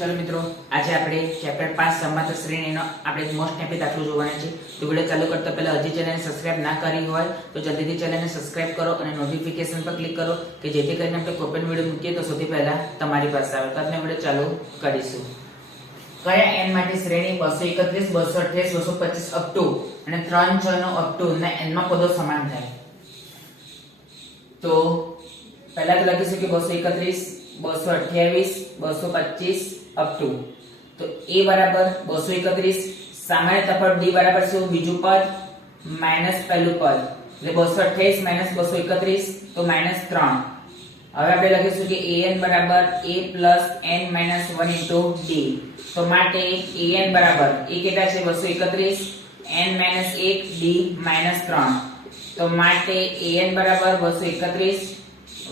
ચલો મિત્રો, આજે આપણે ચેપ્ટર પાંચ સમાંતર શ્રેણીનો આપણે મોસ્ટ હેપી દાખલો જોવાના છે. તો વીડિયો ચાલુ કરતા પહેલા હજી ચેનલને સબસ્ક્રાઇબ ના કરી હોય, તો જલ્દીથી ચેનલને સબસ્ક્રાઇબ કરો અને નોટિફિકેશન પર ક્લિક કરો કે જેથી કરીને આપણે કોઈ પણ વીડિયો મૂકીએ તો સૌથી પહેલા તમારી પાસે આવે. તો આપણે વીડિયો ચાલુ કરીશું. કયા એન માટે શ્રેણી બસો એકત્રીસ, બસો અઠ્યાવીસ, બસો પચીસ અપ ટુ અને ત્રણ, છ નો અપ ટુ ના એનમાં પદો સમાન થાય. તો પહેલા તો લખીશું કે બસો એકત્રીસ બસો અઠ્યાવીસ, બસો પચીસ અપ ટુ તો એ બરાબર બસો એકત્રીસ. સામાન્ય તફાવત ડી બરાબર શું? બીજું પદ માઇનસ પહેલું પદ. એટલે બસો અઠ્યાવીસ માઇનસ બસો એકત્રીસ, તો માઇનસ ત્રણ. હવે આપણે લખીશું કે an બરાબર a plus n minus one into d તો માટે an બરાબર એ કેટલા છે? બસો એકત્રીસ. n માઇનસ એક ડી માઇનસ ત્રણ. તો માટે an બરાબર બસો એકત્રીસ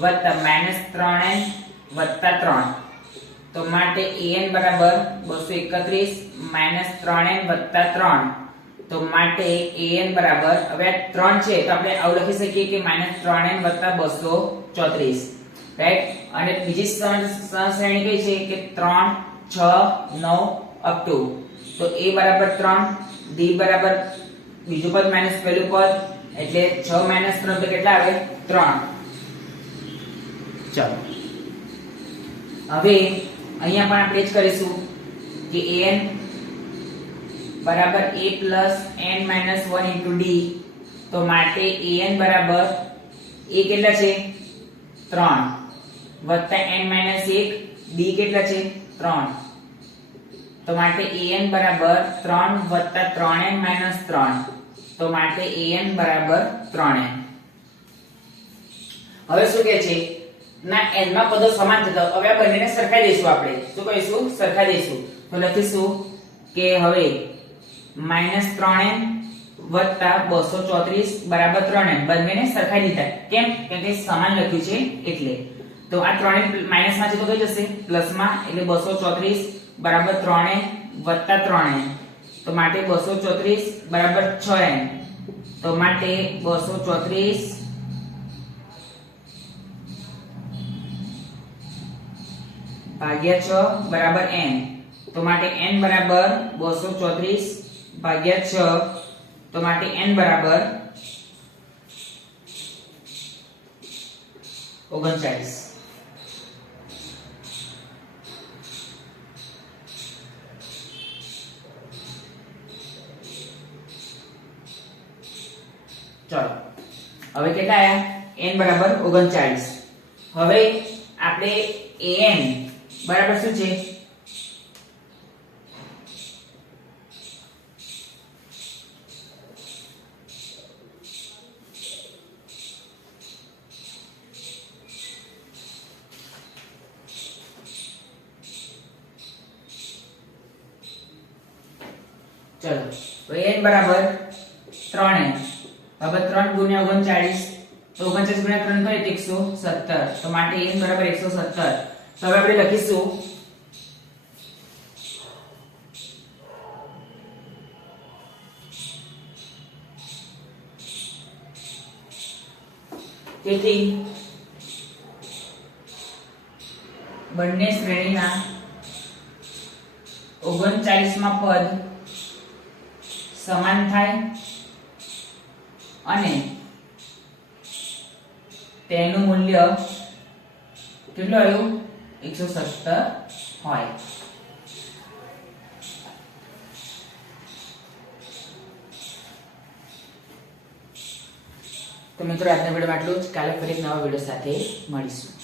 વત્તા માઇનસ ત્રણ n વત્તા ત્રણ. તો માટે an બરાબર બસો એકત્રીસ માઇનસ ત્રણ એન વત્તા ત્રણ. તો માટે an બરાબર હવે આ ત્રણ છે, તો આપણે આવું લખી શકીએ કે માઇનસ ત્રણ એન વત્તા બસો ચોત્રીસ. રાઈટ અને બીજી સહશ્રેણી કઈ છે કે ત્રણ, છ, નવ અપ ટુ તો a બરાબર ત્રણ, d બરાબર બીજું પદ માઇનસ પહેલું પદ, એટલે છ માઇનસ ત્રણ તો કેટલા આવે? ત્રણ. ચાલો. હવે અહીંયા પણ આપણે જ કરીશું કે an બરાબર a plus n minus one into d તો માટે an બરાબર a કેટલા છે? ત્રણ. વત્તા n માઇનસ એક ડી કેટલા છે? ત્રણ. તો માટે an બરાબર ત્રણ વત્તા ત્રણ n માઇનસ ત્રણ. તો માટે an બરાબર ત્રણ હવે શું કે છે? ના n માં પદો સમાન થતા હવે આ બંનેને સરખાઈ દઈશું આપણે. શું કહીશું? સરખાઈ દઈશું. તો લખીશું કે હવે માઇનસ ત્રણ n વત્તા બસો ચોત્રીસ બરાબર ત્રણ. એમ બંનેને સરખાઈ દીધા. કેમ? કેમ કે સમાન લખ્યું છે એટલે. તો આ ત્રણ માઇનસમાં છે તો કઈ જશે? પ્લસમાં એટલે બસો ચોત્રીસ બરાબર ત્રણ n વત્તા ત્રણ. n તો માટે બસો ચોત્રીસ બરાબર છ એમ. તો માટે બસો ચોત્રીસ ભાગ્યા છ બરાબર એન તો માટે એન બરાબર બસો ચોત્રીસ ભાગ્યા છ, તો માટે એન બરાબર ઓગણચાલીસ. ચલો, હવે કેટલા આયા? એન બરાબર ઓગણચાલીસ. હવે આપણે an બરાબર શું છે ચલો તો n બરાબર 3n હવે 3 ગુણ્યા 39 તો 39 ગુણ્યા 3 કરીએ તો 117 તો માટે n બરાબર 117 તો હવે આપણે લખીશું. તેથી બંને શ્રેણીના ઓગણચાલીસમાં પદ સમાન થાય અને તેનું મૂલ્ય કેટલું આવ્યું? એકસો સત્તર હોય તો મિત્રો આજના વિડીયોમાં આટલું જ કાલે ફરી એક નવા વીડિયો સાથે મળીશું